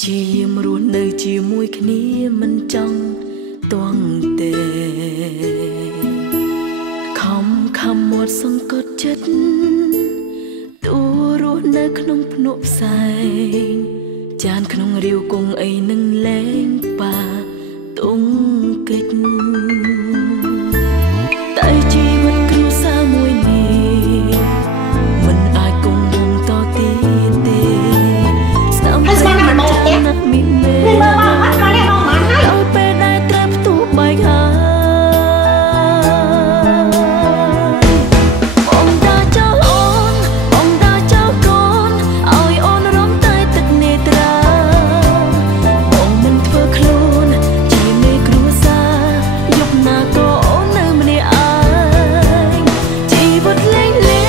ព្យាយាមរស់នៅជាមួយគ្នាមិនចង់ទង់ទេខំមាត់សង្កត់ចិត្តទូរស់នៅក្នុងភ្នក់ផ្សែងចានក្នុងរាវគង់អីនឹងលែងប៉ាទុំកិច្ចតែជីវិតគ្រួសារមួយនេះមិនអាចគង់វង្សតទៀតទេស្នាមតែណាស់មីមេដល់ពេលដែលត្រូវផ្ទុះបែកហើយបងតាចោលអូនបងតាចោលកូនឲ្យអូនរំតែទឹកនេត្រាបងមិនធ្វើខ្លួនជាមេគ្រួសារយប់ណាក៏អូននៅម្នាក់ឯងជីវិតលែងលា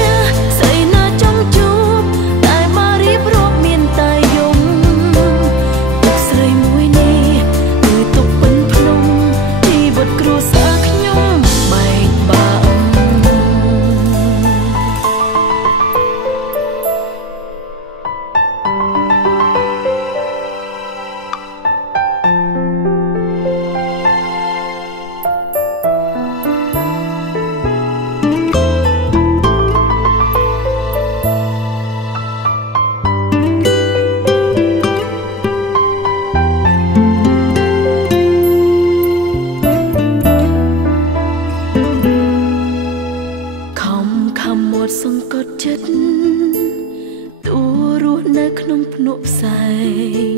ស្អីណាចង់ជួបតែមករៀបរាប់មានតែយំទឹកស្រីមួយនេះគឺទុកពិនភ្នំជីវិតគ្រួសារខ្ញុំបែកបាក់ខំមាត់សង្កត់ចិត្តទូរស់នៅក្នុងភ្នក់ផ្សែង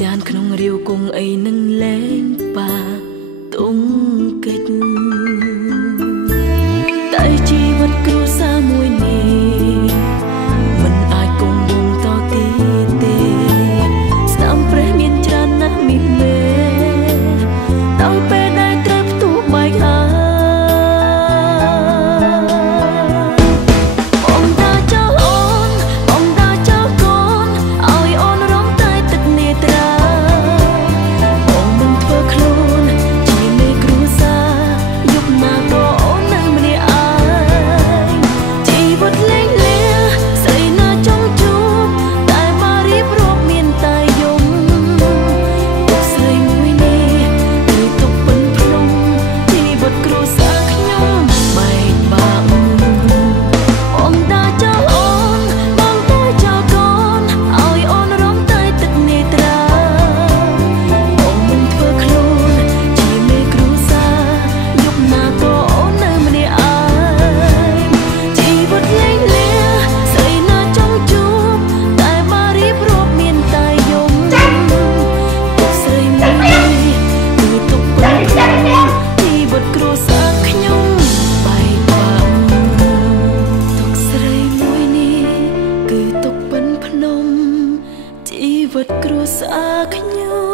ចានក្នុងរាវគង់អីនឹងលែងប៉ាទុំកិច្ចតែជីវិតគ្រួសារមួយនេះមិនអាចគង់វង្សតទៀតទេស្នាមប្រេះមានច្រើនណាស់មីមេដល់ពេលដែលត្រូវផ្ទុះបែកហើយជីវិតគ្រួសារខ្ញុំ